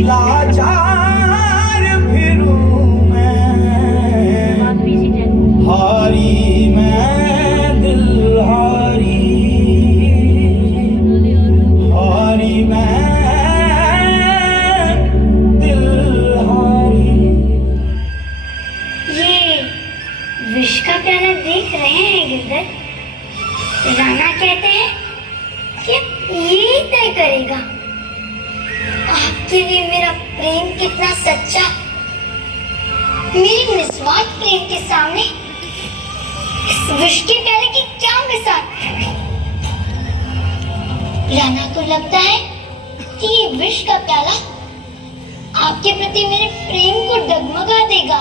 लाचार फिरूं मैं, हारी मैं दिल हारी, हारी मैं दिल हारी। ये विष का प्याला देख रहे हैं गिरधर? राणा कहते हैं कि ये तय करेगा आपके लिए मेरा प्रेम कितना सच्चा। मेरे निस्वार्थ प्रेम के सामने इस विष के प्याले की क्या मिसाल। राणा को लगता है कि ये विष का प्याला आपके प्रति मेरे प्रेम को डगमगा देगा,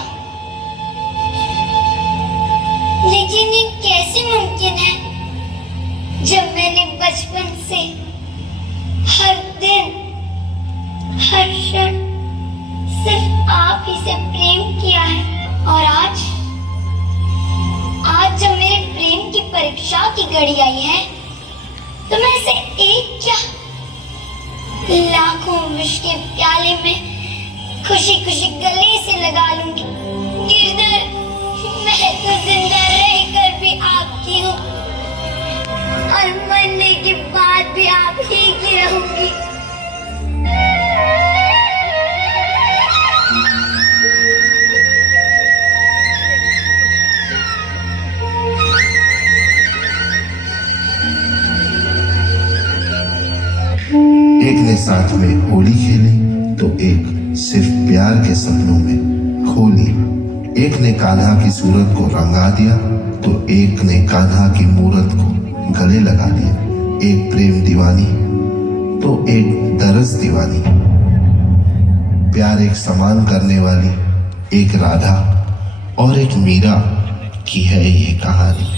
लेकिन ये कैसे मुमकिन है जब मैंने बचपन से हर दिन हर क्षण सिर्फ आप ही से प्रेम किया है। और आज जब मेरे प्रेम की परीक्षा की घड़ी आई है तो मैं इसे एक क्या लाखों विष के प्याले में खुशी खुशी गले से लगा लूंगी। गिरधर, मैं तो जिंदा रहकर भी आपकी हूँ और मरने के बाद भी आप ही की रहूंगी। एक ने साथ में होली खेली तो एक सिर्फ प्यार के सपनों में खोली। एक ने कान्हा की सूरत को रंगा दिया तो एक ने कान्हा की मूरत को गले लगा लिया। एक प्रेम दीवानी तो एक दरस दीवानी। प्यार एक समान करने वाली एक राधा और एक मीरा की है ये कहानी।